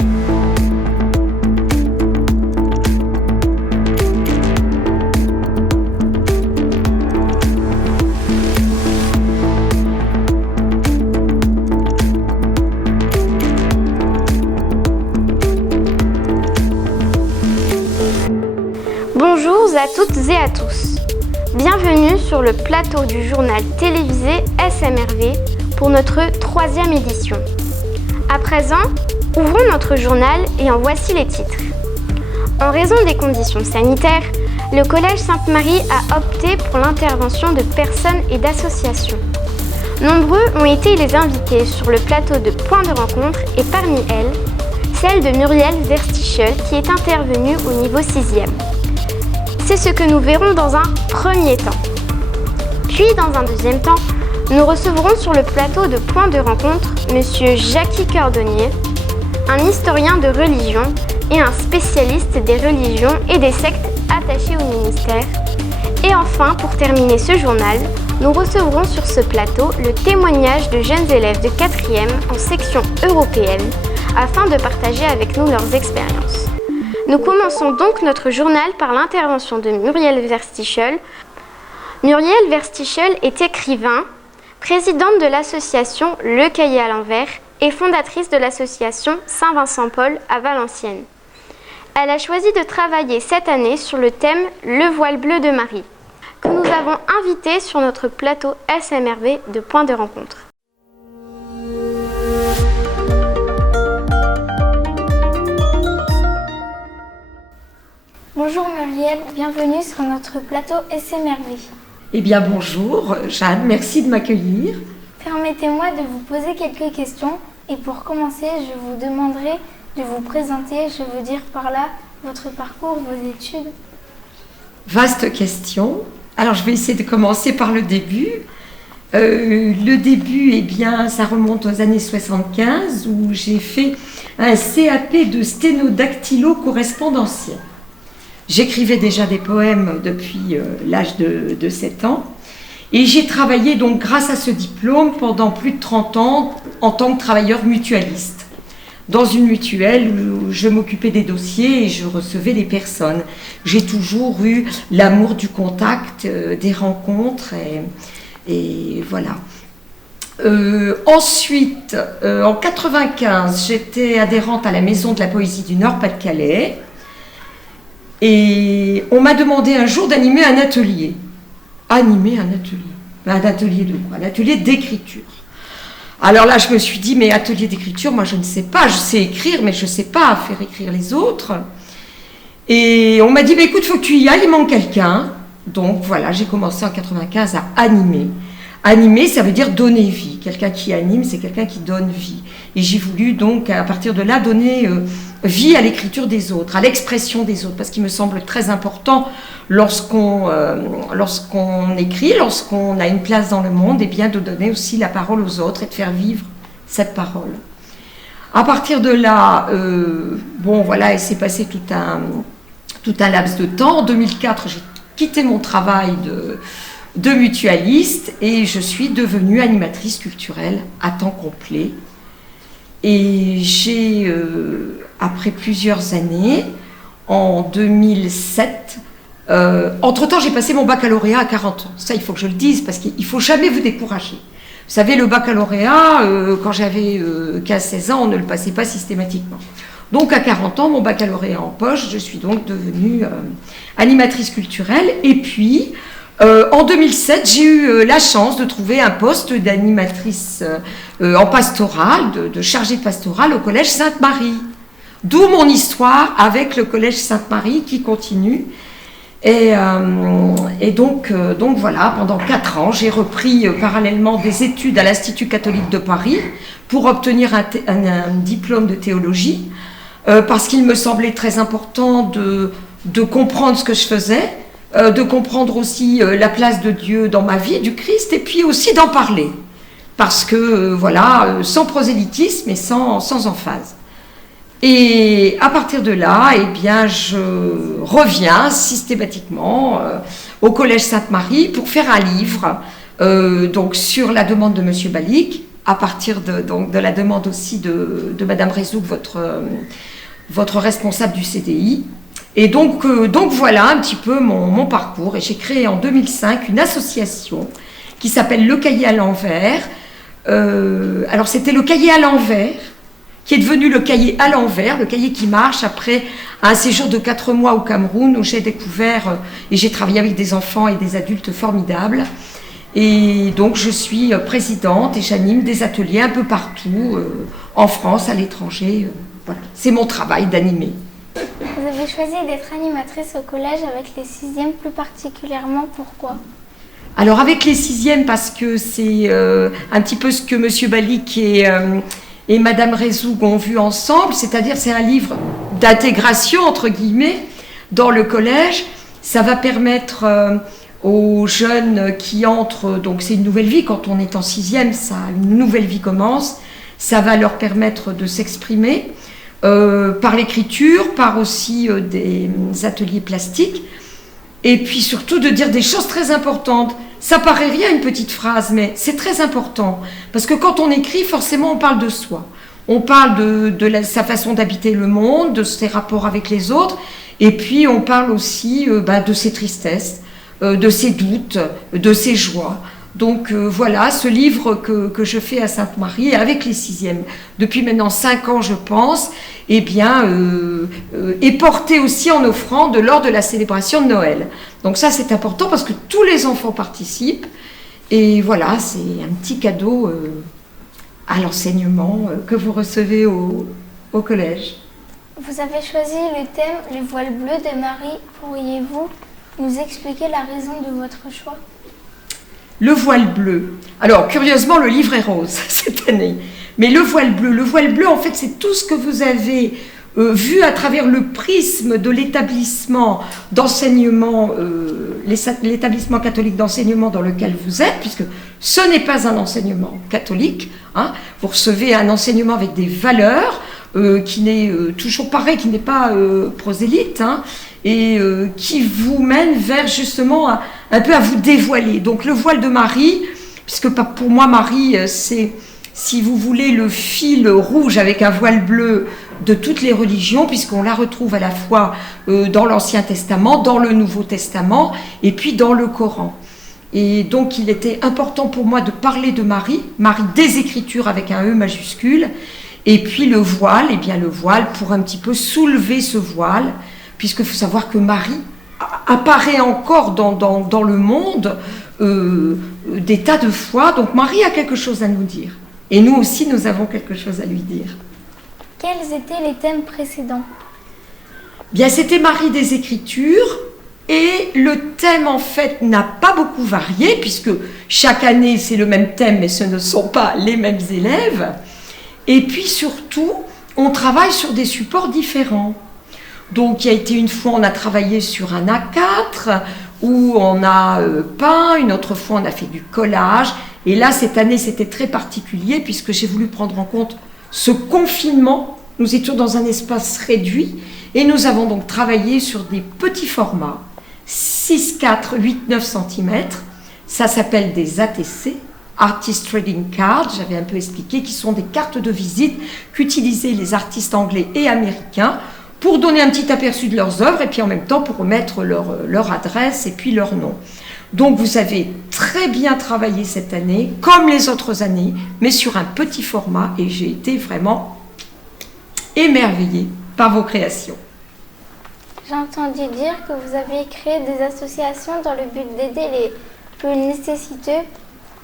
Bonjour à toutes et à tous. Bienvenue sur le plateau du journal télévisé SMRV pour notre 3e édition. À présent, ouvrons notre journal et en voici les titres. En raison des conditions sanitaires, le Collège Sainte-Marie a opté pour l'intervention de personnes et d'associations. Nombreux ont été les invités sur le plateau de Point de rencontre et parmi elles, celle de Muriel Verstichel qui est intervenue au niveau 6e. C'est ce que nous verrons dans un premier temps. Puis, dans un deuxième temps, nous recevrons sur le plateau de Point de rencontre Monsieur Jackie Cordonnier, un historien de religion et un spécialiste des religions et des sectes attachés au ministère. Et enfin, pour terminer ce journal, nous recevrons sur ce plateau le témoignage de jeunes élèves de 4e en section européenne afin de partager avec nous leurs expériences. Nous commençons donc notre journal par l'intervention de Muriel Verstichel. Muriel Verstichel est écrivain, présidente de l'association Le Cahier à l'envers et fondatrice de l'association Saint-Vincent-Paul à Valenciennes. Elle a choisi de travailler cette année sur le thème Le voile bleu de Marie, que nous avons invité sur notre plateau SMRV de Point de rencontre. Bonjour Muriel, bienvenue sur notre plateau SMRV. Eh bien bonjour Jeanne, merci de m'accueillir. Permettez-moi de vous poser quelques questions et pour commencer, je vous demanderai de vous présenter, je veux dire par là, votre parcours, vos études. Vaste question. Alors je vais essayer de commencer par le début. Le début, eh bien, ça remonte aux années 75 où j'ai fait un CAP de sténodactylo-correspondantien. J'écrivais déjà des poèmes depuis l'âge de 7 ans et j'ai travaillé donc grâce à ce diplôme pendant plus de 30 ans en tant que travailleur mutualiste. Dans une mutuelle où je m'occupais des dossiers et je recevais les personnes. J'ai toujours eu l'amour du contact, des rencontres et voilà. Ensuite, en 95, j'étais adhérente à la Maison de la Poésie du Nord-Pas-de-Calais. Et on m'a demandé un jour d'animer un atelier. Animer un atelier. Un atelier de quoi? Un atelier d'écriture. Alors là, je me suis dit, mais atelier d'écriture, moi je ne sais pas. Je sais écrire, mais je ne sais pas faire écrire les autres. Et on m'a dit, mais écoute, il faut que tu y ailles, il manque quelqu'un. Donc voilà, j'ai commencé en 95 à animer. Animer, ça veut dire donner vie. Quelqu'un qui anime, c'est quelqu'un qui donne vie. Et j'ai voulu donc, à partir de là, donner vie à l'écriture des autres, à l'expression des autres, parce qu'il me semble très important, lorsqu'on écrit, lorsqu'on a une place dans le monde, et bien de donner aussi la parole aux autres et de faire vivre cette parole. À partir de là, bon voilà, il s'est passé tout un laps de temps. En 2004, j'ai quitté mon travail de mutualiste et je suis devenue animatrice culturelle à temps complet. Et j'ai, après plusieurs années, en 2007, entre-temps j'ai passé mon baccalauréat à 40 ans. Ça, il faut que je le dise parce qu'il ne faut jamais vous décourager. Vous savez, le baccalauréat, quand j'avais 15-16 ans, on ne le passait pas systématiquement. Donc à 40 ans, mon baccalauréat en poche, je suis donc devenue animatrice culturelle. Et puis, en 2007, j'ai eu la chance de trouver un poste d'animatrice en pastorale, de chargée de pastorale au Collège Sainte-Marie. D'où mon histoire avec le Collège Sainte-Marie qui continue. Et donc voilà, pendant 4 ans, j'ai repris parallèlement des études à l'Institut catholique de Paris pour obtenir un diplôme de théologie, parce qu'il me semblait très important de comprendre ce que je faisais, de comprendre aussi la place de Dieu dans ma vie, du Christ, et puis aussi d'en parler. Parce que, voilà, sans prosélytisme et sans emphase. Et à partir de là, eh bien, je reviens systématiquement au Collège Sainte-Marie pour faire un livre, donc sur la demande de Monsieur Balic, à partir donc, de la demande aussi de Madame Rezouk, votre responsable du CDI. Et donc voilà un petit peu mon parcours. Et j'ai créé en 2005 une association qui s'appelle Le Cahier à l'envers. Alors c'était le cahier à l'envers, qui est devenu le cahier à l'envers, le cahier qui marche après un séjour de 4 mois au Cameroun où j'ai découvert et j'ai travaillé avec des enfants et des adultes formidables. Et donc je suis présidente et j'anime des ateliers un peu partout, en France, à l'étranger. Voilà. C'est mon travail d'animer. Vous avez choisi d'être animatrice au collège avec les 6e, plus particulièrement, pourquoi ? Alors avec les 6e, parce que c'est un petit peu ce que M. Balik et Mme Rezouk ont vu ensemble, c'est-à-dire c'est un livre d'intégration, entre guillemets, dans le collège. Ça va permettre aux jeunes qui entrent, donc c'est une nouvelle vie, quand on est en 6e, une nouvelle vie commence, ça va leur permettre de s'exprimer par l'écriture, par aussi des ateliers plastiques, et puis surtout de dire des choses très importantes. Ça paraît rien, une petite phrase, mais c'est très important. Parce que quand on écrit, forcément, on parle de soi. On parle de sa façon d'habiter le monde, de ses rapports avec les autres, et puis on parle aussi de ses tristesses, de ses doutes, de ses joies. Donc voilà, ce livre que je fais à Sainte-Marie, avec les 6e, depuis maintenant 5 ans, je pense, eh bien, est porté aussi en offrande lors de la célébration de Noël. Donc ça, c'est important parce que tous les enfants participent. Et voilà, c'est un petit cadeau à l'enseignement que vous recevez au collège. Vous avez choisi le thème « Le voile bleu de Marie ». Pourriez-vous nous expliquer la raison de votre choix ? Le voile bleu. Alors, curieusement, le livre est rose cette année. Mais le voile bleu, en fait, c'est tout ce que vous avez vu à travers le prisme de l'établissement d'enseignement, l'établissement catholique d'enseignement dans lequel vous êtes, puisque ce n'est pas un enseignement catholique. Hein. Vous recevez un enseignement avec des valeurs qui n'est toujours pareil, qui n'est pas prosélyte, hein, et qui vous mène vers justement un peu à vous dévoiler. Donc le voile de Marie, puisque pour moi Marie c'est, si vous voulez, le fil rouge avec un voile bleu de toutes les religions, puisqu'on la retrouve à la fois dans l'Ancien Testament, dans le Nouveau Testament et puis dans le Coran. Et donc il était important pour moi de parler de Marie, Marie des Écritures avec un E majuscule, et puis le voile, eh bien le voile pour un petit peu soulever ce voile, puisqu'il faut savoir que Marie apparaît encore dans le monde des tas de fois. Donc Marie a quelque chose à nous dire. Et nous aussi, nous avons quelque chose à lui dire. Quels étaient les thèmes précédents ? Bien, c'était Marie des Écritures. Et le thème, en fait, n'a pas beaucoup varié, puisque chaque année, c'est le même thème, mais ce ne sont pas les mêmes élèves. Et puis surtout, on travaille sur des supports différents. Donc, il y a été une fois, on a travaillé sur un A4, où on a peint, une autre fois, on a fait du collage. Et là, cette année, c'était très particulier, puisque j'ai voulu prendre en compte ce confinement. Nous étions dans un espace réduit, et nous avons donc travaillé sur des petits formats, 6, 4, 8, 9 cm. Ça s'appelle des ATC, Artist Trading Cards, j'avais un peu expliqué, qui sont des cartes de visite qu'utilisaient les artistes anglais et américains pour donner un petit aperçu de leurs œuvres et puis en même temps pour mettre leur adresse et puis leur nom. Donc vous avez très bien travaillé cette année, comme les autres années, mais sur un petit format, et j'ai été vraiment émerveillée par vos créations. J'ai entendu dire que vous aviez créé des associations dans le but d'aider les plus nécessiteux.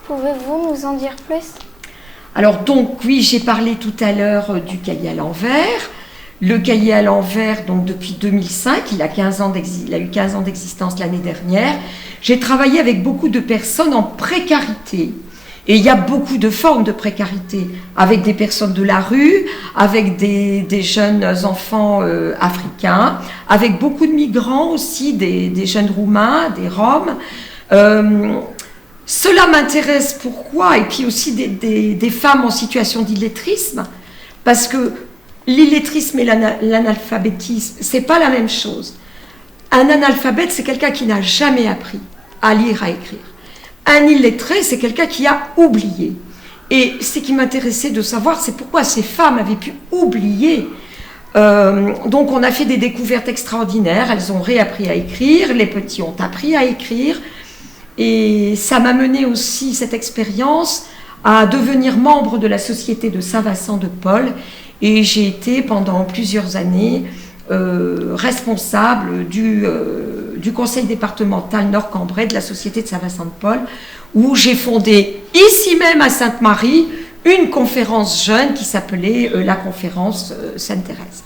Pouvez-vous nous en dire plus ? Alors donc oui, j'ai parlé tout à l'heure du cahier à l'envers. Le cahier à l'envers, donc depuis 2005, il a eu 15 ans d'existence l'année dernière. J'ai travaillé avec beaucoup de personnes en précarité. Et il y a beaucoup de formes de précarité, avec des personnes de la rue, avec des jeunes enfants africains, avec beaucoup de migrants aussi, des jeunes Roumains, des Roms. Cela m'intéresse, pourquoi ? Et puis aussi des femmes en situation d'illettrisme, parce que l'illettrisme et l'analphabétisme, c'est pas la même chose. Un analphabète, c'est quelqu'un qui n'a jamais appris à lire, à écrire. Un illettré, c'est quelqu'un qui a oublié. Et ce qui m'intéressait de savoir, c'est pourquoi ces femmes avaient pu oublier. Donc on a fait des découvertes extraordinaires, elles ont réappris à écrire, les petits ont appris à écrire, et ça m'a mené aussi, cette expérience, à devenir membre de la Société de Saint-Vincent de Paul, et j'ai été pendant plusieurs années responsable du conseil départemental Nord-Cambrai de la Société de Saint-Vincent de Paul, où j'ai fondé ici même à Sainte-Marie une conférence jeune qui s'appelait la conférence Sainte-Thérèse.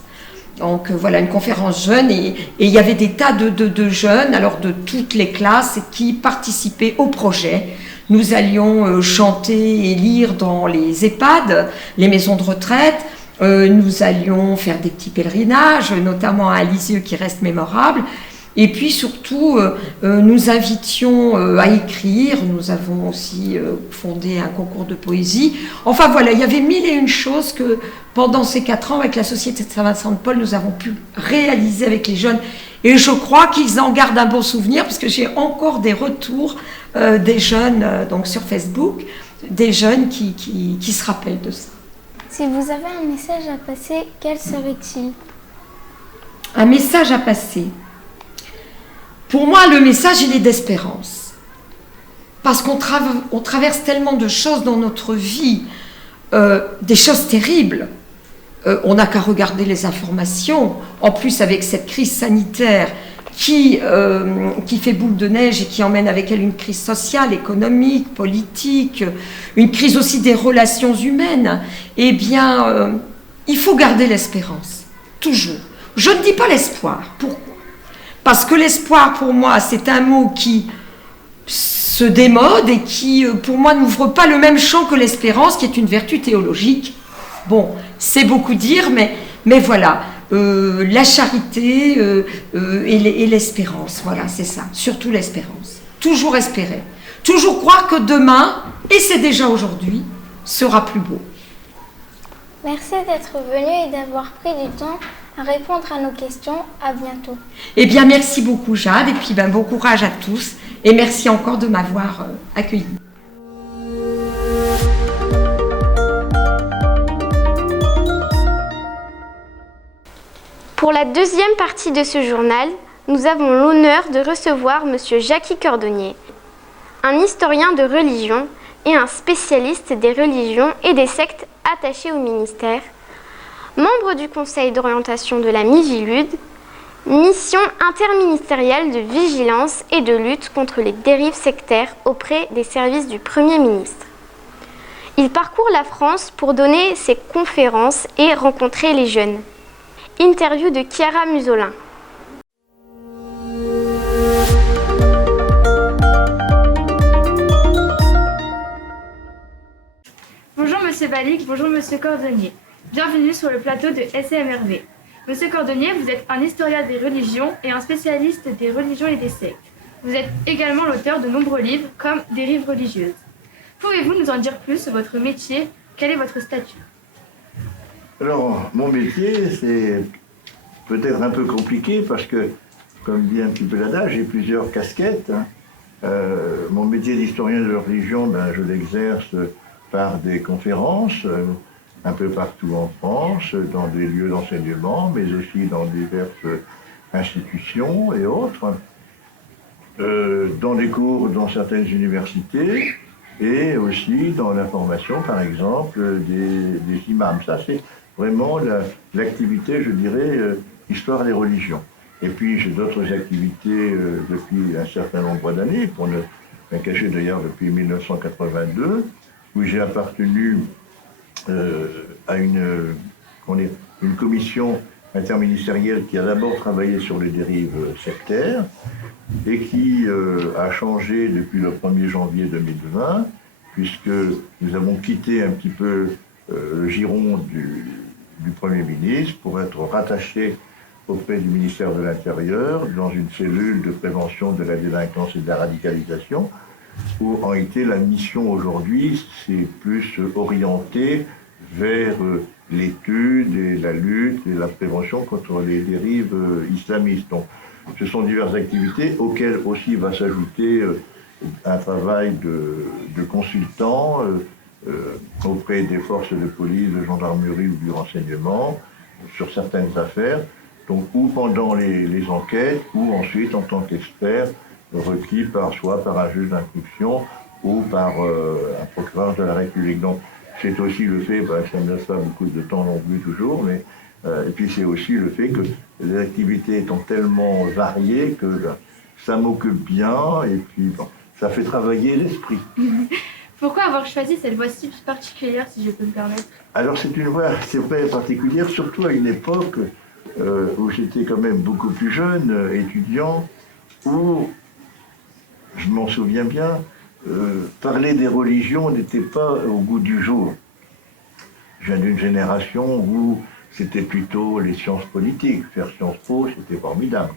Donc voilà, une conférence jeune, et il y avait des tas de jeunes, alors de toutes les classes, qui participaient au projet. Nous allions chanter et lire dans les EHPAD, les maisons de retraite. Nous allions faire des petits pèlerinages, notamment à Lisieux, qui reste mémorable. Et puis surtout, nous invitions à écrire. Nous avons aussi fondé un concours de poésie. Enfin voilà, il y avait 1001 choses que pendant ces 4 ans, avec la Société de Saint-Vincent de Paul, nous avons pu réaliser avec les jeunes. Et je crois qu'ils en gardent un bon souvenir, parce que j'ai encore des retours des jeunes donc sur Facebook, des jeunes qui se rappellent de ça. Si vous avez un message à passer, quel serait-il? Un message à passer. Pour moi, le message, il est d'espérance. Parce qu'on traverse tellement de choses dans notre vie, des choses terribles. On n'a qu'à regarder les informations. En plus, avec cette crise sanitaire qui fait boule de neige et qui emmène avec elle une crise sociale, économique, politique, une crise aussi des relations humaines, eh bien, il faut garder l'espérance, toujours. Je ne dis pas l'espoir. Pourquoi ? Parce que l'espoir, pour moi, c'est un mot qui se démode et qui, pour moi, n'ouvre pas le même champ que l'espérance, qui est une vertu théologique. Bon, c'est beaucoup dire, mais voilà. La charité et l'espérance, voilà, c'est ça. Surtout l'espérance. Toujours espérer. Toujours croire que demain, et c'est déjà aujourd'hui, sera plus beau. Merci d'être venu et d'avoir pris du temps à répondre à nos questions. À bientôt. Eh bien, merci beaucoup, Jade, et puis bon courage à tous, et merci encore de m'avoir accueilli. Pour la deuxième partie de ce journal, nous avons l'honneur de recevoir M. Jacky Cordonnier, un historien de religion et un spécialiste des religions et des sectes attachés au ministère, membre du Conseil d'orientation de la Mivilude, mission interministérielle de vigilance et de lutte contre les dérives sectaires auprès des services du Premier ministre. Il parcourt la France pour donner ses conférences et rencontrer les jeunes. Interview de Chiara Musolin. Bonjour Monsieur Balic, bonjour Monsieur Cordonnier. Bienvenue sur le plateau de SMRV. Monsieur Cordonnier, vous êtes un historien des religions et un spécialiste des religions et des sectes. Vous êtes également l'auteur de nombreux livres comme Dérives religieuses. Pouvez-vous nous en dire plus sur votre métier? Quel est votre statut? Alors, mon métier, c'est peut-être un peu compliqué parce que, comme dit un petit peu l'adage, j'ai plusieurs casquettes. Mon métier d'historien de religion, je l'exerce par des conférences un peu partout en France, dans des lieux d'enseignement, mais aussi dans diverses institutions et autres, dans des cours dans certaines universités et aussi dans la formation, par exemple, des imams. Ça, c'est vraiment l'activité, je dirais, histoire des religions. Et puis, j'ai d'autres activités depuis un certain nombre d'années, pour ne rien cacher d'ailleurs depuis 1982, où j'ai appartenu à une commission interministérielle qui a d'abord travaillé sur les dérives sectaires et qui a changé depuis le 1er janvier 2020, puisque nous avons quitté un petit peu le giron du Premier ministre pour être rattachés auprès du ministère de l'Intérieur dans une cellule de prévention de la délinquance et de la radicalisation, où en réalité la mission aujourd'hui c'est plus orienté vers l'étude et la lutte et la prévention contre les dérives islamistes. Donc, ce sont diverses activités auxquelles aussi va s'ajouter un travail de consultant auprès des forces de police, de gendarmerie ou du renseignement sur certaines affaires, donc ou pendant les enquêtes, ou ensuite en tant qu'expert requis soit par un juge d'instruction ou par un procureur de la République. Donc c'est aussi le fait, ça ne laisse pas beaucoup de temps non plus toujours, mais et puis c'est aussi le fait que les activités étant tellement variées que ça m'occupe bien et puis ça fait travailler l'esprit. Pourquoi avoir choisi cette voie si particulière, si je peux me permettre? Alors c'est une voie, c'est vrai, particulière, surtout à une époque où j'étais quand même beaucoup plus jeune, étudiant, où, je m'en souviens bien, parler des religions n'était pas au goût du jour. Je viens d'une génération où c'était plutôt les sciences politiques. Faire Sciences Po, c'était formidable.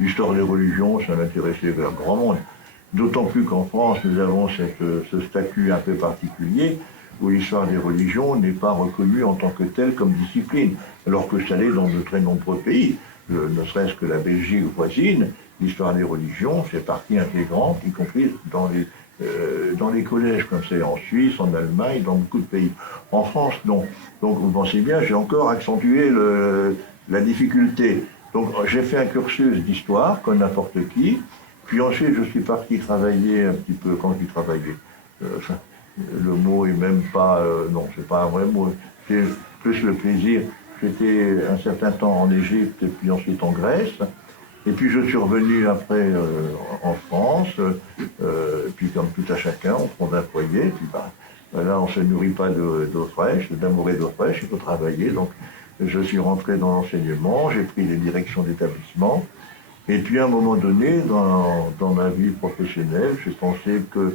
L'histoire des religions, ça n'intéressait pas grand monde. D'autant plus qu'en France, nous avons ce statut un peu particulier où l'histoire des religions n'est pas reconnue en tant que telle comme discipline, alors que ça l'est dans de très nombreux pays. Ne serait-ce que la Belgique voisine, l'histoire des religions fait partie intégrante, y compris dans les collèges, comme c'est en Suisse, en Allemagne, dans beaucoup de pays. En France, non. Donc vous pensez bien, j'ai encore accentué la difficulté. Donc j'ai fait un cursus d'histoire, comme n'importe qui, puis ensuite je suis parti travailler un petit peu, quand je dis travailler, le mot est même pas, non, c'est pas un vrai mot, c'est plus le plaisir. J'étais un certain temps en Égypte, puis ensuite en Grèce, et puis je suis revenu après en France, puis comme tout à chacun, on fonde un foyer, puis là on ne se nourrit pas d'eau fraîche, d'amour et d'eau fraîche, il faut travailler, donc je suis rentré dans l'enseignement, j'ai pris les directions d'établissement, et puis à un moment donné, dans ma vie professionnelle, j'ai pensé que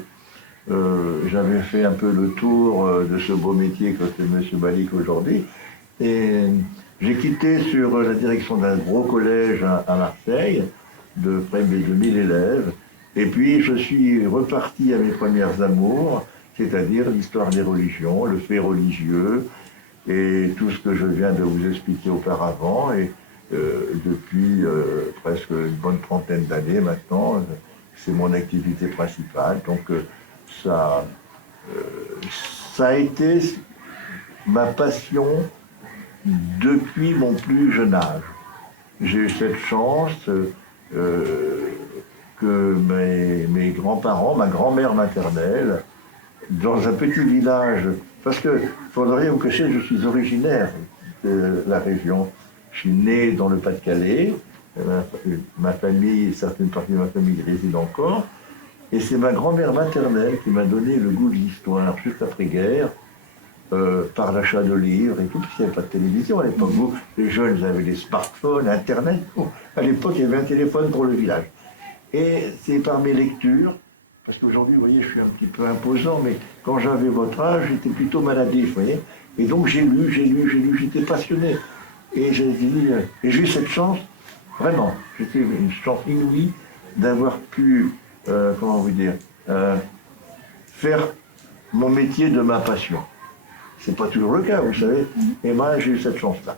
j'avais fait un peu le tour de ce beau métier que fait M. Balik aujourd'hui, et j'ai quitté sur la direction d'un gros collège à Marseille, de près de 2000 élèves, et puis je suis reparti à mes premières amours, c'est-à-dire l'histoire des religions, le fait religieux, et tout ce que je viens de vous expliquer auparavant, et depuis presque une bonne trentaine d'années maintenant, c'est mon activité principale, donc ça a été ma passion depuis mon plus jeune âge. J'ai eu cette chance que mes grands-parents, ma grand-mère maternelle, dans un petit village, parce que, faudrait vous cacher, je suis originaire de la région. Je suis né dans le Pas-de-Calais, ma famille, certaines parties de ma famille résident encore, et c'est ma grand-mère maternelle qui m'a donné le goût de l'histoire, juste après-guerre, par l'achat de livres et tout, parce qu'il n'y avait pas de télévision à l'époque. Vous, les jeunes, vous avez des smartphones, Internet. Bon, à l'époque, il y avait un téléphone pour le village. Et c'est par mes lectures, parce qu'aujourd'hui, vous voyez, je suis un petit peu imposant, mais quand j'avais votre âge, j'étais plutôt maladif, vous voyez. Et donc j'ai lu, j'étais passionné. Et j'ai eu cette chance, vraiment, c'était une chance inouïe d'avoir pu, comment vous dire, faire mon métier de ma passion. C'est pas toujours le cas, vous savez. Et moi, j'ai eu cette chance-là.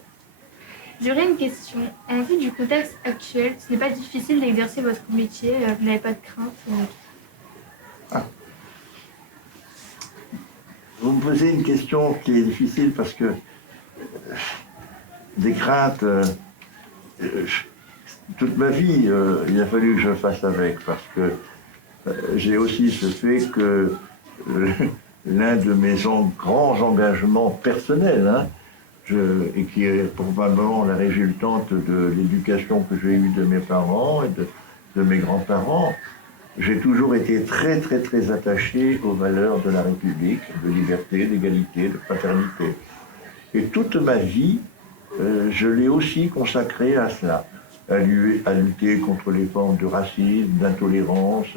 J'aurais une question. En vue du contexte actuel, ce n'est pas difficile d'exercer votre métier, vous n'avez pas de crainte Vous me posez une question qui est difficile parce que des craintes, toute ma vie, il a fallu que je fasse avec, parce que j'ai aussi ce fait que l'un de mes grands engagements personnels, et qui est probablement la résultante de l'éducation que j'ai eue de mes parents et de mes grands-parents, j'ai toujours été très très très attaché aux valeurs de la République, de liberté, d'égalité, de fraternité. Et toute ma vie, je l'ai aussi consacrée à cela, à lutter contre les formes de racisme, d'intolérance,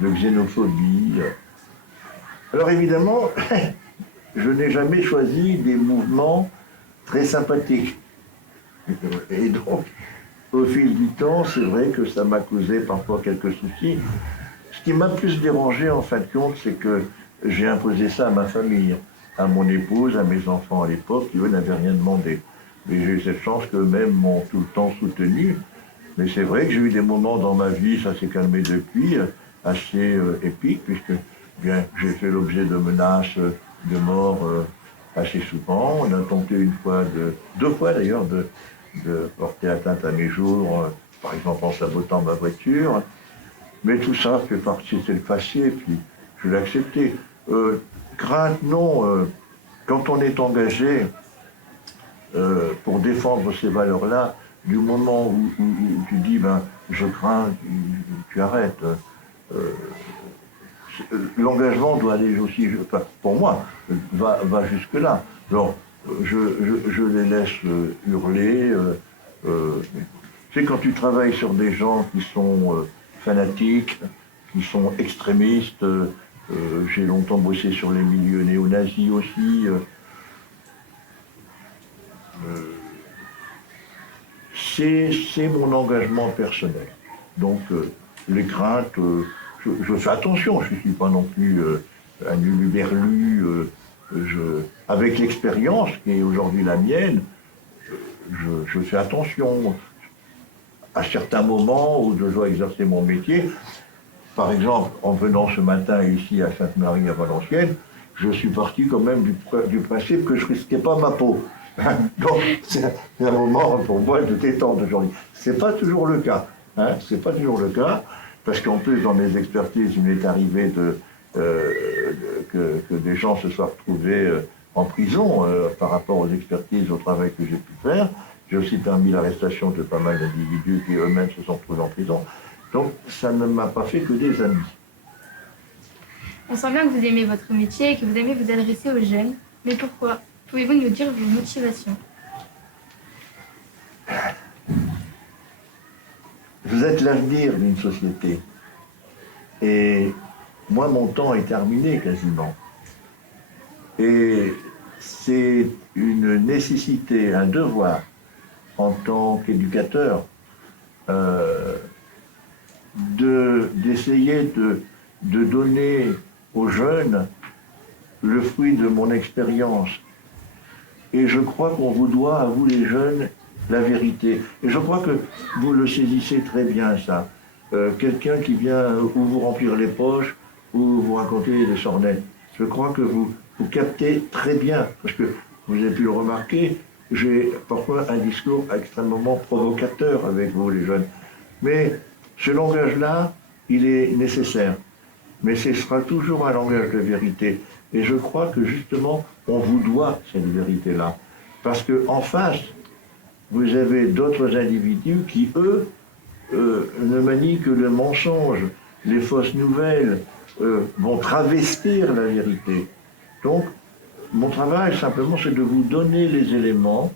de xénophobie. Alors évidemment, je n'ai jamais choisi des mouvements très sympathiques. Et donc, au fil du temps, c'est vrai que ça m'a causé parfois quelques soucis. Ce qui m'a plus dérangé, en fin de compte, c'est que j'ai imposé ça à ma famille, à mon épouse, à mes enfants à l'époque, qui eux n'avaient rien demandé. Mais j'ai eu cette chance qu'eux-mêmes m'ont tout le temps soutenu. Mais c'est vrai que j'ai eu des moments dans ma vie, ça s'est calmé depuis, assez épiques, puisque bien, j'ai fait l'objet de menaces de mort assez souvent. On a tenté deux fois d'ailleurs, de porter atteinte à mes jours, par exemple en sabotant ma voiture. Mais tout ça fait partie, c'est le passé, puis je l'ai accepté. Crainte, non. Quand on est engagé pour défendre ces valeurs-là, du moment où tu dis ben, je crains, tu arrêtes. L'engagement doit aller aussi, enfin, pour moi, va jusque-là. Alors, je les laisse hurler. Tu sais, quand tu travailles sur des gens qui sont fanatiques, qui sont extrémistes, j'ai longtemps bossé sur les milieux néo-nazis aussi. C'est mon engagement personnel. Donc, les craintes, je fais attention, je ne suis pas non plus un huluberlu. Avec l'expérience qui est aujourd'hui la mienne, je fais attention. À certains moments où je dois exercer mon métier, par exemple, en venant ce matin ici à Sainte-Marie à Valenciennes, je suis parti quand même du principe que je ne risquais pas ma peau. Donc, c'est un moment pour moi de détente aujourd'hui. Ce n'est pas toujours le cas. Hein, c'est pas toujours le cas, parce qu'en plus, dans mes expertises, il m'est arrivé que des gens se soient retrouvés en prison par rapport aux expertises, au travail que j'ai pu faire. J'ai aussi permis l'arrestation de pas mal d'individus qui eux-mêmes se sont retrouvés en prison. Donc, ça ne m'a pas fait que des amis. On sent bien que vous aimez votre métier et que vous aimez vous adresser aux jeunes. Mais pourquoi? Pouvez-vous nous dire vos motivations? Vous êtes l'avenir d'une société. Et moi, mon temps est terminé quasiment. Et c'est une nécessité, un devoir, en tant qu'éducateur, d'essayer de donner aux jeunes le fruit de mon expérience. Et je crois qu'on vous doit, à vous les jeunes, la vérité. Et je crois que vous le saisissez très bien, ça. Quelqu'un qui vient ou vous remplir les poches, ou vous raconter des sornettes. Je crois que vous captez très bien, parce que vous avez pu le remarquer, j'ai parfois un discours extrêmement provocateur avec vous, les jeunes. Mais ce langage-là, il est nécessaire. Mais ce sera toujours un langage de vérité. Et je crois que justement, on vous doit cette vérité-là. Parce qu'en face, vous avez d'autres individus qui, eux, ne manient que le mensonge, les fausses nouvelles, vont travestir la vérité. Donc, mon travail, simplement, c'est de vous donner les éléments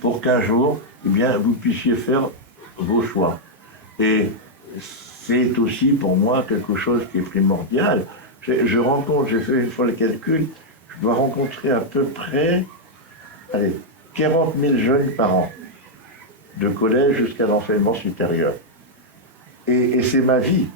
pour qu'un jour, eh bien, vous puissiez faire vos choix. Et c'est aussi, pour moi, quelque chose qui est primordial. J'ai fait une fois le calcul, je dois rencontrer à peu près 40 000 jeunes par an, de collège jusqu'à l'enseignement supérieur. Et c'est ma vie.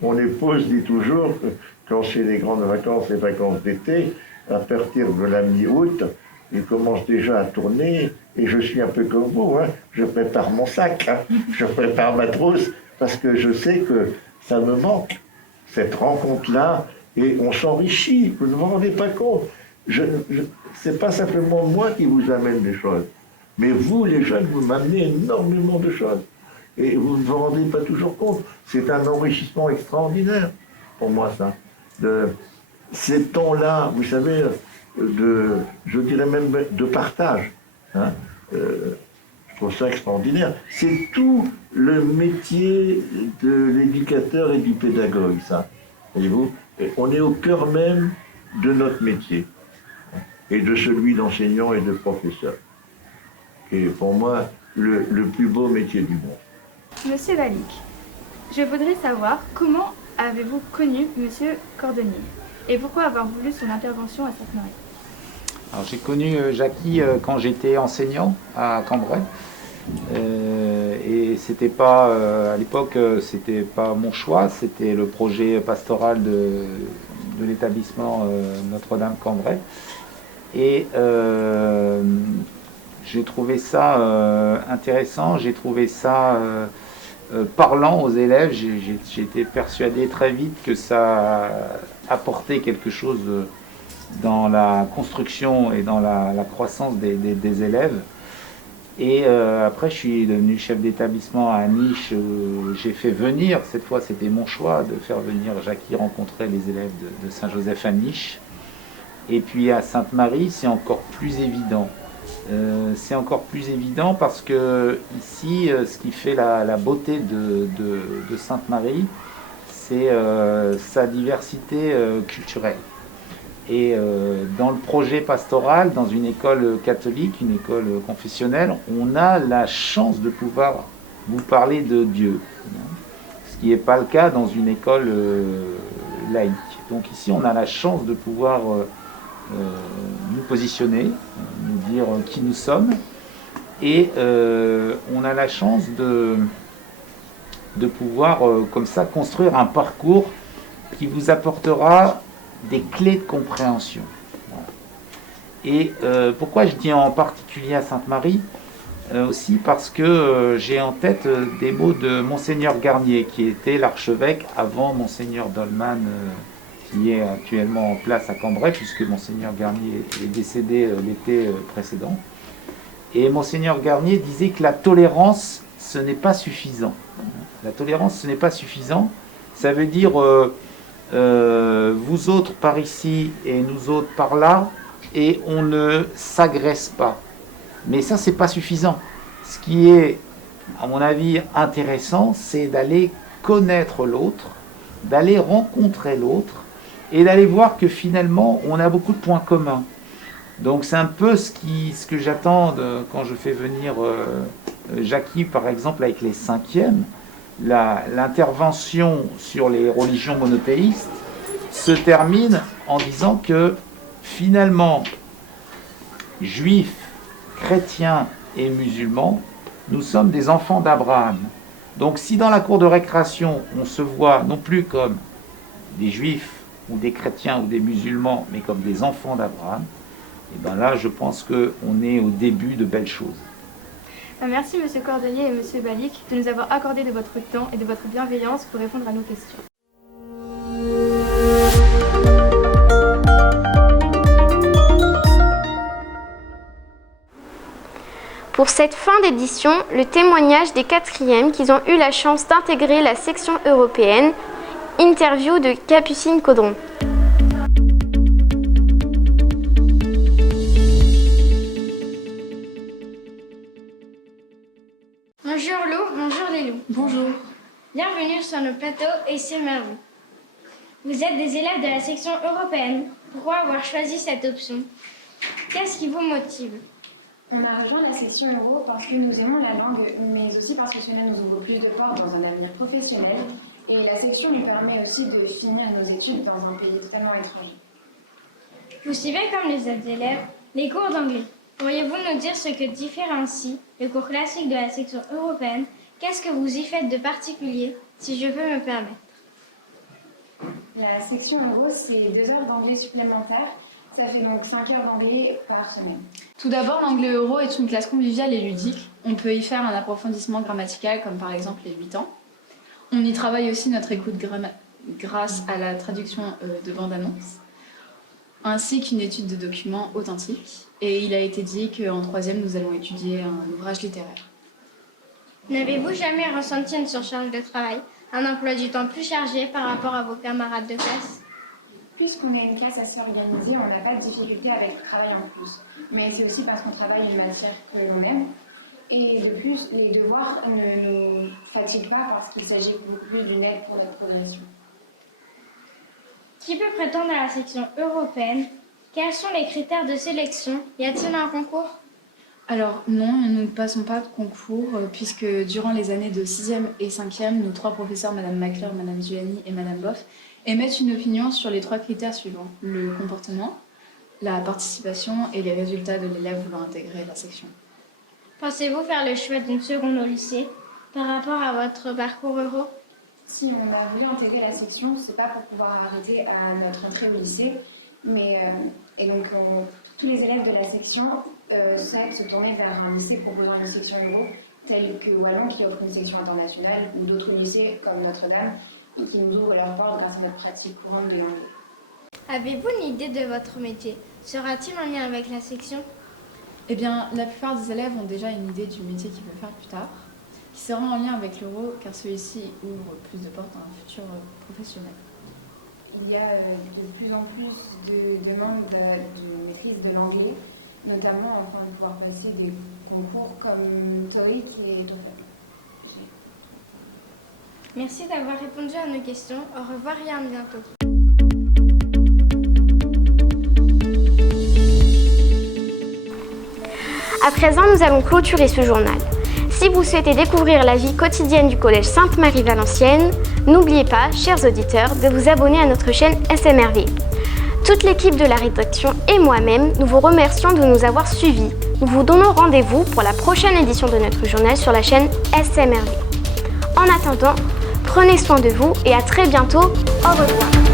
Mon épouse dit toujours que quand c'est les grandes vacances, les vacances d'été, à partir de la mi-août, il commence déjà à tourner, et je suis un peu comme vous, hein, je prépare mon sac, hein, je prépare ma trousse, parce que je sais que ça me manque, cette rencontre-là, et on s'enrichit, vous ne vous rendez pas compte. C'est pas simplement moi qui vous amène des choses, mais vous, les jeunes, vous m'amenez énormément de choses. Et vous ne vous rendez pas toujours compte. C'est un enrichissement extraordinaire, pour moi, ça. Ces temps-là, vous savez, je dirais même de partage. Hein, je trouve ça extraordinaire. C'est tout le métier de l'éducateur et du pédagogue, ça. Voyez-vous, on est au cœur même de notre métier, et de celui d'enseignant et de professeur. Et pour moi, le plus beau métier du monde. Monsieur Balic, je voudrais savoir comment avez-vous connu Monsieur Cordonnier et pourquoi avoir voulu son intervention à Sainte-Marie? Alors j'ai connu Jackie quand j'étais enseignant à Cambrai et c'était pas à l'époque c'était pas mon choix, c'était le projet pastoral de l'établissement Notre-Dame-Cambrai et j'ai trouvé ça intéressant, j'ai trouvé ça parlant aux élèves. J'ai été persuadé très vite que ça apporter quelque chose dans la construction et dans la croissance des élèves. Et après, je suis devenu chef d'établissement à Niche, où j'ai fait venir, cette fois c'était mon choix, de faire venir Jackie rencontrer les élèves de Saint-Joseph à Niche. Et puis à Sainte-Marie, c'est encore plus évident. C'est encore plus évident parce que ici, ce qui fait la beauté de Sainte-Marie, c'est sa diversité culturelle. Et dans le projet pastoral, dans une école catholique, une école confessionnelle, on a la chance de pouvoir vous parler de Dieu, ce qui n'est pas le cas dans une école laïque. Donc ici, on a la chance de pouvoir nous positionner, nous dire qui nous sommes, et on a la chance de pouvoir, comme ça, construire un parcours qui vous apportera des clés de compréhension. Et pourquoi je dis en particulier à Sainte-Marie aussi parce que j'ai en tête des mots de Monseigneur Garnier, qui était l'archevêque avant Monseigneur Dolman, qui est actuellement en place à Cambrai, puisque Monseigneur Garnier est décédé l'été précédent. Et Monseigneur Garnier disait que la tolérance, ce n'est pas suffisant. La tolérance, ce n'est pas suffisant. Ça veut dire vous autres par ici et nous autres par là, et on ne s'agresse pas. Mais ça, c'est pas suffisant. Ce qui est, à mon avis, intéressant, c'est d'aller connaître l'autre, d'aller rencontrer l'autre, et d'aller voir que finalement, on a beaucoup de points communs. Donc c'est un peu ce que j'attends quand je fais venir Jackie, par exemple, avec les 5e. L'intervention sur les religions monothéistes se termine en disant que finalement, juifs, chrétiens et musulmans, nous sommes des enfants d'Abraham. Donc si dans la cour de récréation, on se voit non plus comme des juifs ou des chrétiens ou des musulmans, mais comme des enfants d'Abraham, et bien là, je pense qu'on est au début de belles choses. Merci Monsieur Cordonnier et Monsieur Balic de nous avoir accordé de votre temps et de votre bienveillance pour répondre à nos questions. Pour cette fin d'édition, le témoignage des 4e qui ont eu la chance d'intégrer la section européenne, interview de Capucine Caudron. Bonjour Lou, bonjour les loups. Bonjour. Bienvenue sur le plateau SMRV. Vous êtes des élèves de la section européenne. Pourquoi avoir choisi cette option? Qu'est-ce qui vous motive? On a rejoint la section Euro parce que nous aimons la langue, mais aussi parce que cela nous ouvre plus de portes dans un avenir professionnel. Et la section nous permet aussi de finir nos études dans un pays totalement étranger. Vous suivez comme les autres élèves les cours d'anglais. Pourriez-vous nous dire ce que différencie le cours classique de la section européenne? Qu'est-ce que vous y faites de particulier, si je peux me permettre? La section Euro, c'est 2 heures d'anglais supplémentaires. Ça fait donc 5 heures d'anglais par semaine. Tout d'abord, l'anglais euro est une classe conviviale et ludique. On peut y faire un approfondissement grammatical, comme par exemple les 8 ans. On y travaille aussi notre écoute grâce à la traduction de bandes-annonces, ainsi qu'une étude de documents authentiques. Et il a été dit qu'en 3e, nous allons étudier un ouvrage littéraire. N'avez-vous jamais ressenti une surcharge de travail, un emploi du temps plus chargé par rapport à vos camarades de classe? Puisqu'on est une classe assez organisée, on n'a pas de difficulté avec le travail en plus. Mais c'est aussi parce qu'on travaille une matière que l'on aime. Et de plus, les devoirs ne nous fatiguent pas parce qu'il s'agit beaucoup plus d'une aide pour notre progression. Qui peut prétendre à la section européenne? Quels sont les critères de sélection? Y a-t-il un concours? Alors non, nous ne passons pas de concours, puisque durant les années de 6e et 5e, nos 3 professeurs, Madame Macler, Madame Giuliani et Madame Boff, émettent une opinion sur les 3 critères suivants: le comportement, la participation et les résultats de l'élève voulant intégrer la section. Pensez-vous faire le choix d'une seconde au lycée par rapport à votre parcours euro? Si on a voulu intégrer la section, c'est pas pour pouvoir arrêter à notre entrée au lycée, mais tous les élèves de la section savent se tourner vers un lycée proposant une section euro, tel que Wallon qui offre une section internationale, ou d'autres lycées comme Notre-Dame, qui nous ouvrent leurs portes grâce à notre pratique courante des langues. Avez-vous une idée de votre métier? Sera-t-il en lien avec la section? Eh bien, la plupart des élèves ont déjà une idée du métier qu'ils veulent faire plus tard, qui sera en lien avec l'euro, car celui-ci ouvre plus de portes à un futur professionnel. Il y a de plus en plus de demandes de maîtrise de l'anglais, notamment afin de pouvoir passer des concours comme TOEIC et TOEFL. Merci d'avoir répondu à nos questions. Au revoir et à bientôt. À présent, nous allons clôturer ce journal. Si vous souhaitez découvrir la vie quotidienne du Collège Sainte-Marie-Valencienne, n'oubliez pas, chers auditeurs, de vous abonner à notre chaîne SMRV. Toute l'équipe de la rédaction et moi-même, nous vous remercions de nous avoir suivis. Nous vous donnons rendez-vous pour la prochaine édition de notre journal sur la chaîne SMRV. En attendant, prenez soin de vous et à très bientôt. Au revoir.